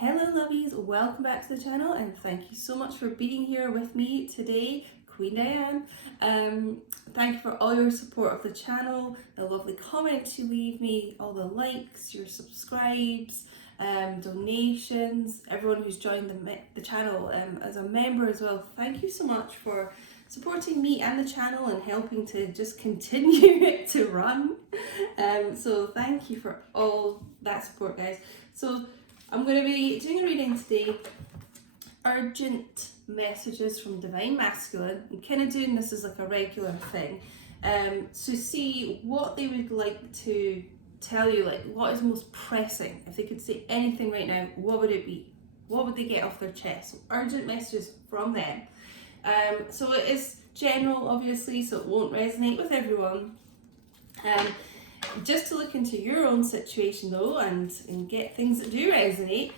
Hello lovies, welcome back to the channel and thank you so much for being here with me today, Queen Diane. Thank you for all your support of the channel, the lovely comments you leave me, all the likes, your subscribes, donations, everyone who's joined the channel as a member as well. Thank you so much for supporting me and the channel and helping to just continue it to run. So thank you for all that support, guys. So I'm going to be doing a reading today, urgent messages from Divine Masculine. I'm kind of doing this as like a regular thing, to see what they would like to tell you, like what is most pressing. If they could say anything right now, what would it be? What would they get off their chest? So urgent messages from them. So it is general, obviously, so it won't resonate with everyone. Just to look into your own situation though and get things that do resonate,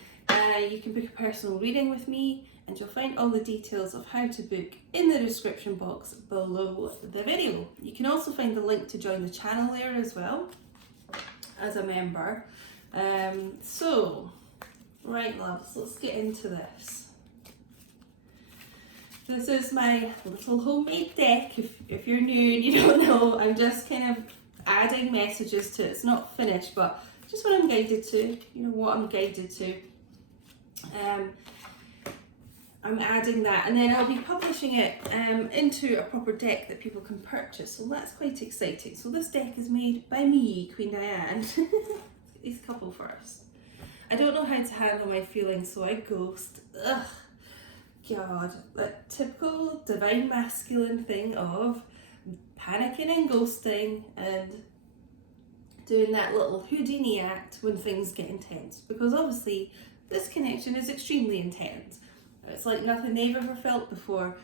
you can book a personal reading with me and you'll find all the details of how to book in the description box below the video. You can also find the link to join the channel there as well as a member. So, right loves, let's get into this. This is my little homemade deck. If you're new and you don't know, I'm just kind of adding messages to it. It's not finished, but just what I'm guided to, what I'm guided to. I'm adding that and then I'll be publishing it into a proper deck that people can purchase, so that's quite exciting. So this deck is made by me, Queen Diane. These couple first. I don't know how to handle my feelings, so I ghost. Ugh, God, that typical Divine Masculine thing of panicking and ghosting and doing that little Houdini act when things get intense, because obviously this connection is extremely intense. It's like nothing they've ever felt before.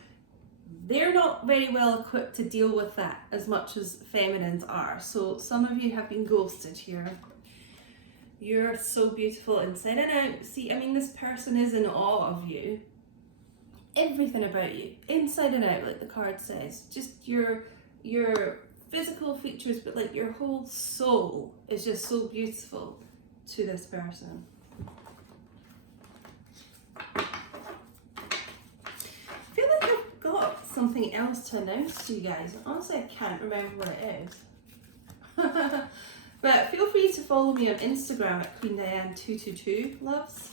They're not very well equipped to deal with that as much as feminines are, so some of you have been ghosted here. You're so beautiful inside and out. See, I mean, this person is in awe of you. Everything about you, inside and out, like the card says. Just your physical features, but like your whole soul is just so beautiful to this person. I feel like I've got something else to announce to you guys. Honestly, I can't remember what it is. But feel free to follow me on Instagram at QueenDiane222, loves.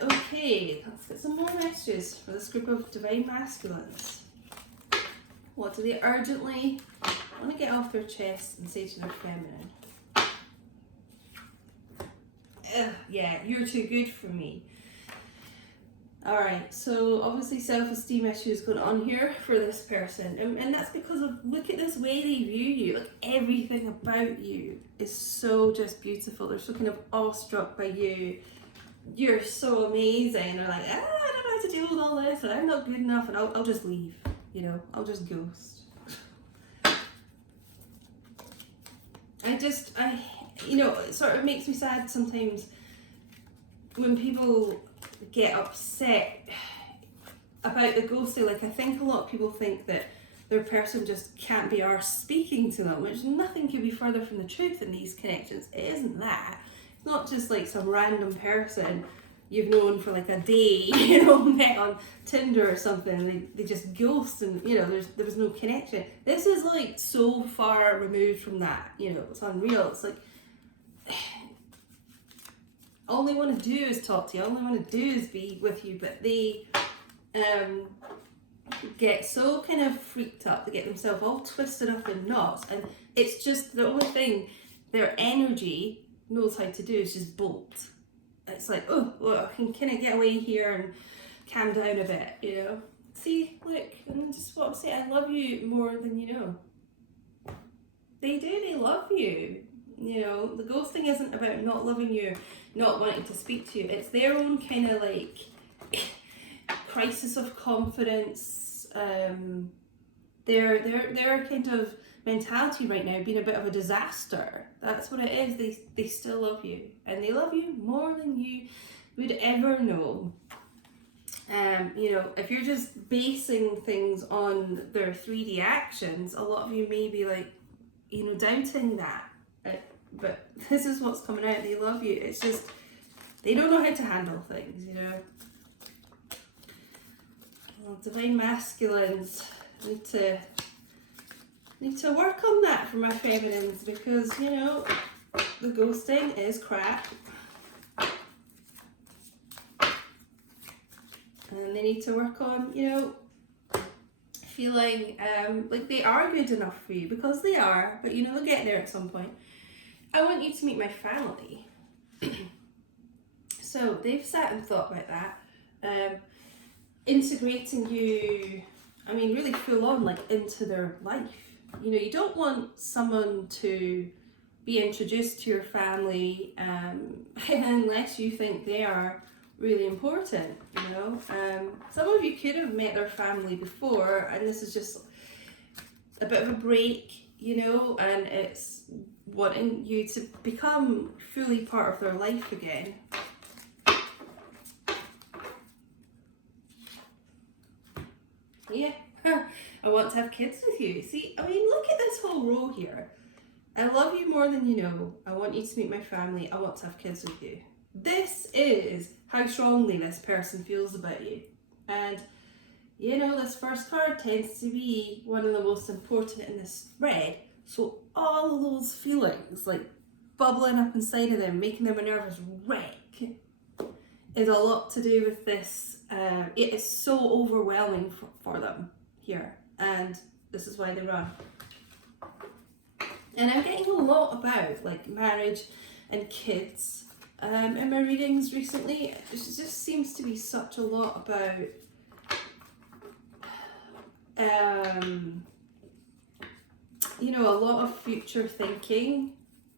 Okay, let's get some more messages for this group of Divine Masculines. What do they urgently want to get off their chest and say to their feminine? Yeah, you're too good for me. Alright, so obviously self-esteem issues going on here for this person. And that's because of, look at this way they view you. Like everything about you is so just beautiful. They're so kind of awestruck by you. You're so amazing. They're like, I don't know how to deal with all this, and I'm not good enough, and I'll just leave. I'll just ghost. It sort of makes me sad sometimes when people get upset about the ghosting. Like, I think a lot of people think that their person just can't be arsed speaking to them, which nothing could be further from the truth in these connections. It isn't that. It's not just like some random person you've known for like a day, met on Tinder or something, they just ghost and, there was no connection. This is like so far removed from that, it's unreal. It's like, all they want to do is talk to you, all they want to do is be with you, but they get so kind of freaked up, they get themselves all twisted up in knots, and it's just the only thing their energy knows how to do is just bolt. It's like, oh, well, I can kind of get away here and calm down a bit, See, look, and just what I'm saying, I love you more than you know. They do, they love you. The ghosting isn't about not loving you, not wanting to speak to you. It's their own kind of like crisis of confidence. Their kind of mentality right now being a bit of a disaster. That's what it is. They still love you, and they love you more than you would ever know. If you're just basing things on their 3D actions, a lot of you may be like, doubting that. but this is what's coming out. They love you. It's just, they don't know how to handle things, you know. Well, divine masculines need to work on that for my feminines, because, you know, the ghosting is crap. And they need to work on, you know, feeling like they are good enough for you, because they are, but you know, they'll get there at some point. I want you to meet my family. So they've sat and thought about that. Integrating you, I mean, really full on, like, into their life. You know, you don't want someone to be introduced to your family unless you think they are really important, you know. Some of you could have met their family before, and this is just a bit of a break, you know, and it's wanting you to become fully part of their life again. Yeah, I want to have kids with you. See, I mean, look at this whole row here. I love you more than you know. I want you to meet my family. I want to have kids with you. This is how strongly this person feels about you. And, you know, this first card tends to be one of the most important in this spread. So all of those feelings, like, bubbling up inside of them, making them a nervous wreck, is a lot to do with this. It is so overwhelming for them here, and this is why they run. And I'm getting a lot about, like, marriage and kids in my readings recently. It just seems to be such a lot about you know, a lot of future thinking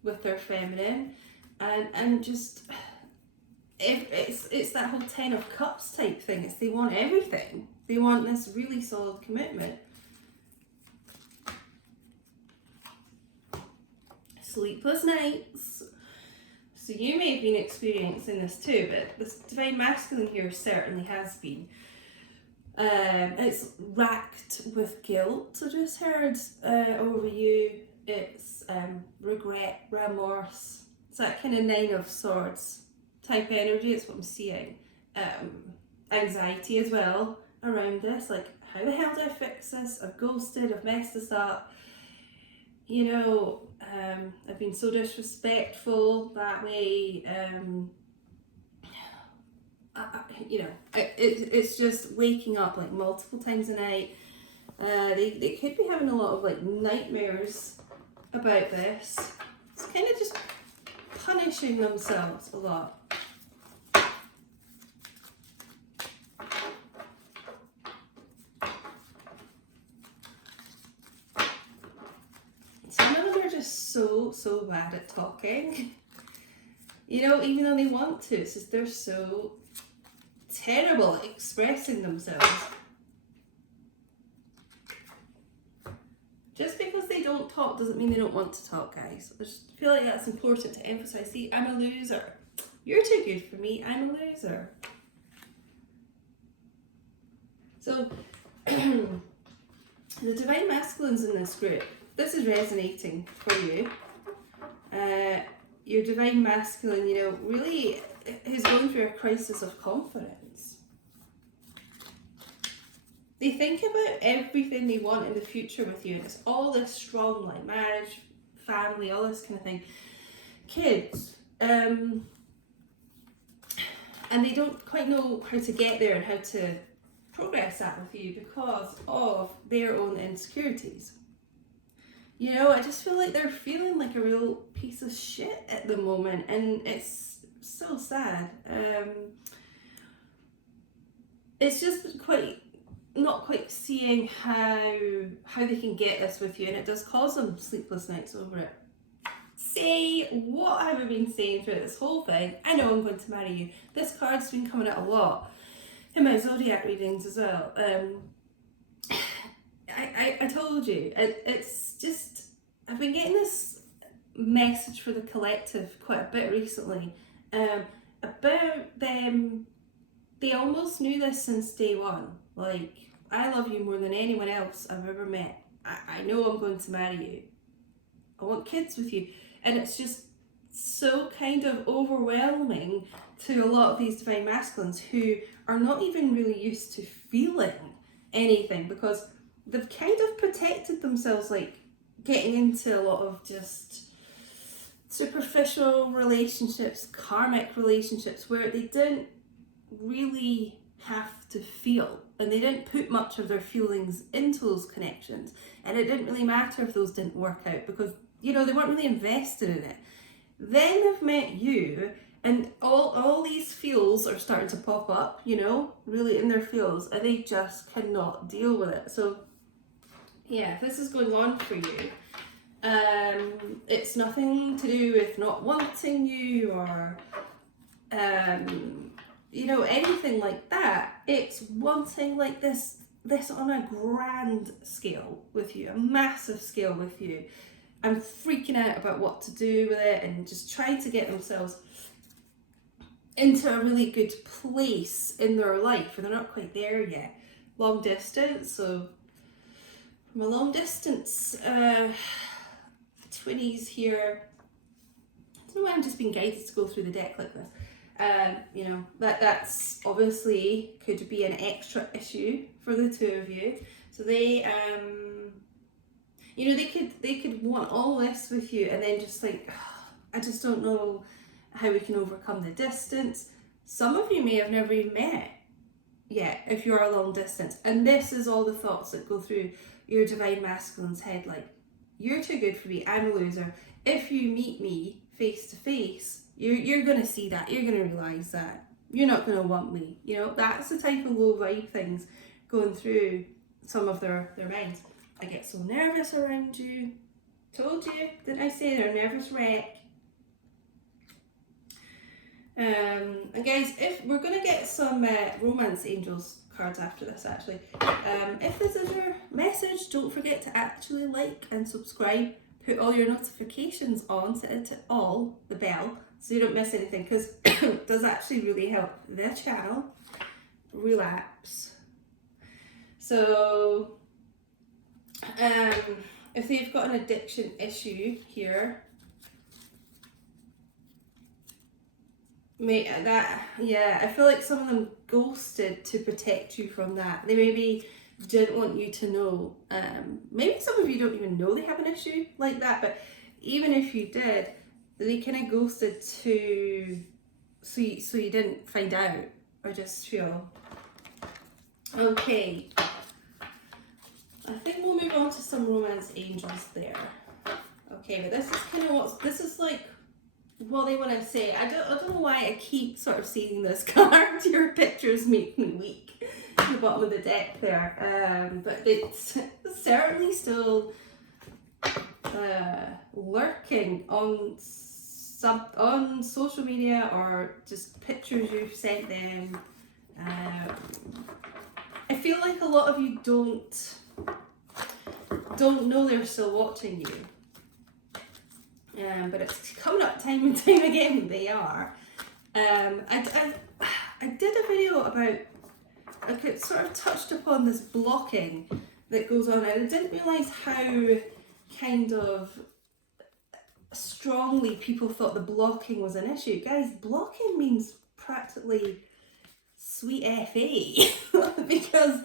with their feminine, and just, if it's that whole 10 of cups type thing. It's they want everything. They want this really solid commitment. Sleepless nights. So you may have been experiencing this too, but this divine masculine here certainly has been. It's racked with guilt, I just heard, over you. It's regret, remorse. It's that kind of 9 of swords type energy. It's what I'm seeing. Anxiety as well around this, like, how the hell do I fix this? I've ghosted, I've messed this up, you know. I've been so disrespectful that way. You know, it's just waking up, like, multiple times a night. They could be having a lot of, like, nightmares about this. It's kind of just punishing themselves a lot. Some of them are just so bad at talking. You know, even though they want to, it's just they're so terrible at expressing themselves. Just because they don't talk doesn't mean they don't want to talk, guys. I just feel like that's important to emphasize. See, I'm a loser. You're too good for me. I'm a loser. So, the divine masculines in this group, this is resonating for you. Your divine masculine, you know, really is going through a crisis of confidence. They think about everything they want in the future with you, and it's all this strong, like, marriage, family, all this kind of thing. Kids. And they don't quite know how to get there and how to progress that with you because of their own insecurities. You know, I just feel like they're feeling like a real piece of shit at the moment, and it's so sad. It's just not quite seeing how they can get this with you, and it does cause them sleepless nights over it. Say, what have I been saying throughout this whole thing? I know I'm going to marry you. This card's been coming out a lot in my zodiac readings as well. I told you, it's just, I've been getting this message for the collective quite a bit recently, about them. They almost knew this since day one. Like, I love you more than anyone else I've ever met. I know I'm going to marry you. I want kids with you. And it's just so kind of overwhelming to a lot of these divine masculines who are not even really used to feeling anything, because they've kind of protected themselves, like getting into a lot of just superficial relationships, karmic relationships, where they didn't really have to feel, and they didn't put much of their feelings into those connections, and it didn't really matter if those didn't work out, because they weren't really invested in it. Then they've met you, and all these feels are starting to pop up, really in their feels, and they just cannot deal with it. So yeah, this is going on for you. It's nothing to do with not wanting you or anything like that. It's wanting like this on a grand scale with you, a massive scale with you, and freaking out about what to do with it, and just trying to get themselves into a really good place in their life, and they're not quite there yet. Long distance, so from a long distance 20s here. I don't know why I'm just being guided to go through the deck like this. That's obviously could be an extra issue for the two of you. So they they could want all this with you, and then just like, I just don't know how we can overcome the distance. Some of you may have never even met yet if you're a long distance, and this is all the thoughts that go through your divine masculine's head, like, you're too good for me, I'm a loser. If you meet me face to face, you're gonna see that, you're gonna realize that you're not gonna want me. That's the type of low vibe things going through some of their minds. I get so nervous around you. Told you, didn't I say they're a nervous wreck? And guys, if we're gonna get some romance angels cards after this, actually. If this is your message, don't forget to actually like and subscribe. Put all your notifications on, set it to all, the bell, so you don't miss anything, because it does actually really help the channel relapse. So if they've got an addiction issue here, I feel like some of them ghosted to protect you from that. They maybe didn't want you to know. Maybe some of you don't even know they have an issue like that, but even if you did, they kind of ghosted so you didn't find out or just feel. Okay, I think we'll move on to some romance angels there. Okay, but this is kind of like what they want to say. I don't know why I keep sort of seeing this card. Your pictures make me weak at the bottom of the deck there. But it's certainly still lurking on social media, or just pictures you've sent them. I feel like a lot of you don't know they're still watching you. But it's coming up time and time again, they are. I did a video about, I sort of touched upon this blocking that goes on, and I didn't realise how kind of strongly people thought the blocking was an issue. Guys, blocking means practically sweet FA, because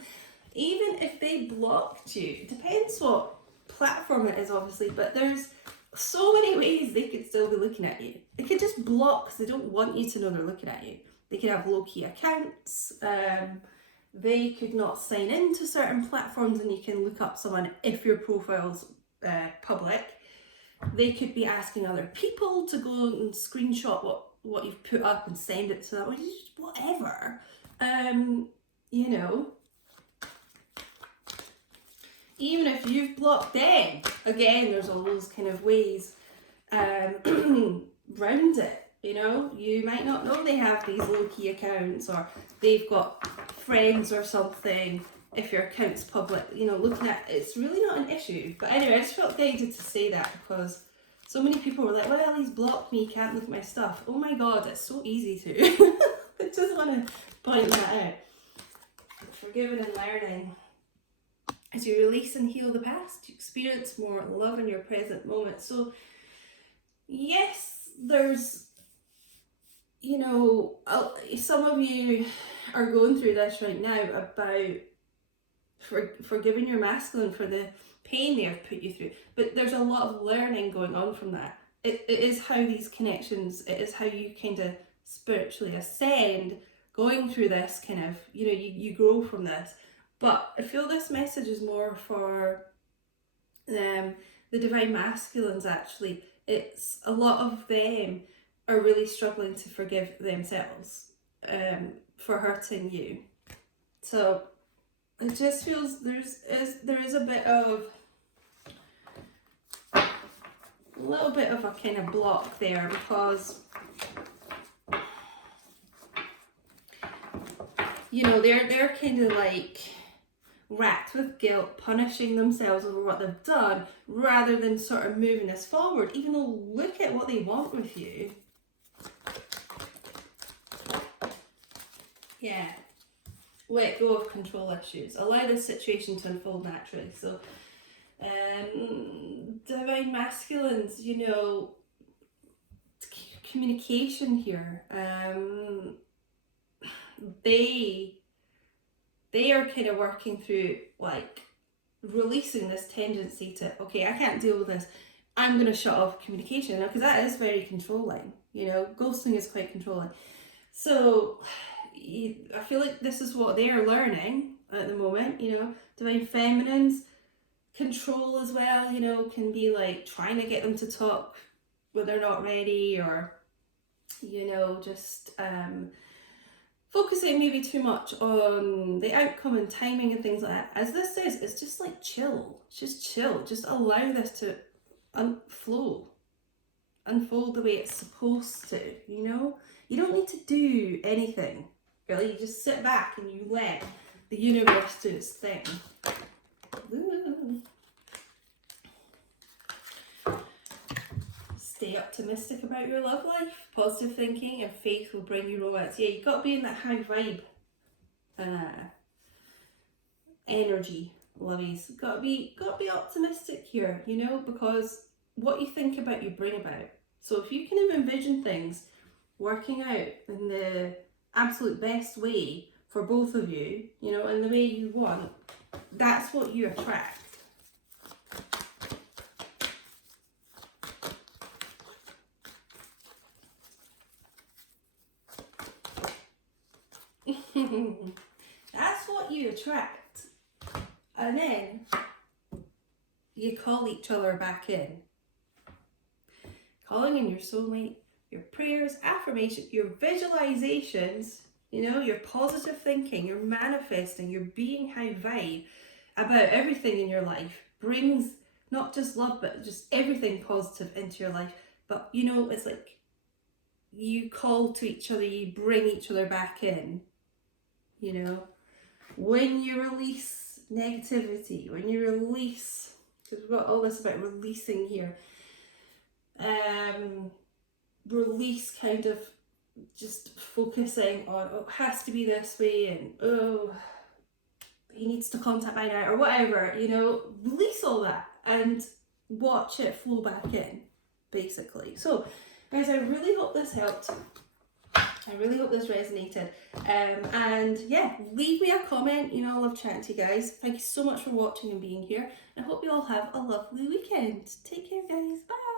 even if they blocked you, it depends what platform it is, obviously, but there's so many ways they could still be looking at you. They could just block because they don't want you to know they're looking at you. They could have low-key accounts. They could not sign into certain platforms, and you can look up someone if your profile's public. They could be asking other people to go and screenshot what you've put up and send it to them. Whatever. Even if you've blocked them, again, there's all those kind of ways round it. You might not know they have these low-key accounts, or they've got friends or something. If your account's public, looking at it's really not an issue. But anyway, I just felt guided to say that, because so many people were like, well, he's blocked me, can't look at my stuff. Oh my god, it's so easy to. I just want to point that out. Forgiving and learning. As you release and heal the past, you experience more love in your present moment. So yes, there's, you know, some of you are going through this right now about forgiving your masculine for the pain they've put you through. But there's a lot of learning going on from that. It is how these connections, it is how you kind of spiritually ascend, going through this kind of, you know, you grow from this. But I feel this message is more for the divine masculines actually. It's a lot of them are really struggling to forgive themselves for hurting you. So it just feels there is a bit of a little bit of a kind of block there, because you know they're kind of like racked with guilt, punishing themselves over what they've done rather than sort of moving this forward, even though look at what they want with you. Yeah. Let go of control issues. Allow this situation to unfold naturally. So, divine masculines, you know, communication here. They are kind of working through like releasing this tendency to, okay, I can't deal with this, I'm going to shut off communication, because that is very controlling. You know, ghosting is quite controlling. So I feel like this is what they're learning at the moment. You know, divine feminines, control as well, you know, can be like trying to get them to talk when they're not ready, or you know, just focusing maybe too much on the outcome and timing and things like that. As this says, it's just like chill. Just chill. Just allow this to unfold the way it's supposed to, you know? You don't need to do anything, really. You just sit back and you let the universe do its thing. Ooh. Stay optimistic about your love life. Positive thinking and faith will bring you romance. Yeah, you've got to be in that high vibe energy, lovies. Got to be optimistic here, you know, because what you think about, you bring about. So if you can envision things working out in the absolute best way for both of you, you know, in the way you want, that's what you attract. That's what you attract. And then you call each other back in. Calling in your soulmate, your prayers, affirmation, your visualizations, you know, your positive thinking, your manifesting, your being high vibe about everything in your life brings not just love, but just everything positive into your life. But you know, it's like you call to each other, you bring each other back in, you know. When you release negativity, when you release, because we've got all this about releasing here, release kind of just focusing on, oh, it has to be this way, and oh, he needs to contact by now, or whatever, you know, release all that and watch it flow back in, basically. So, guys, I really hope this helped. I really hope this resonated. And yeah, leave me a comment. You know, I love chatting to you guys. Thank you so much for watching and being here. I hope you all have a lovely weekend. Take care, guys. Bye.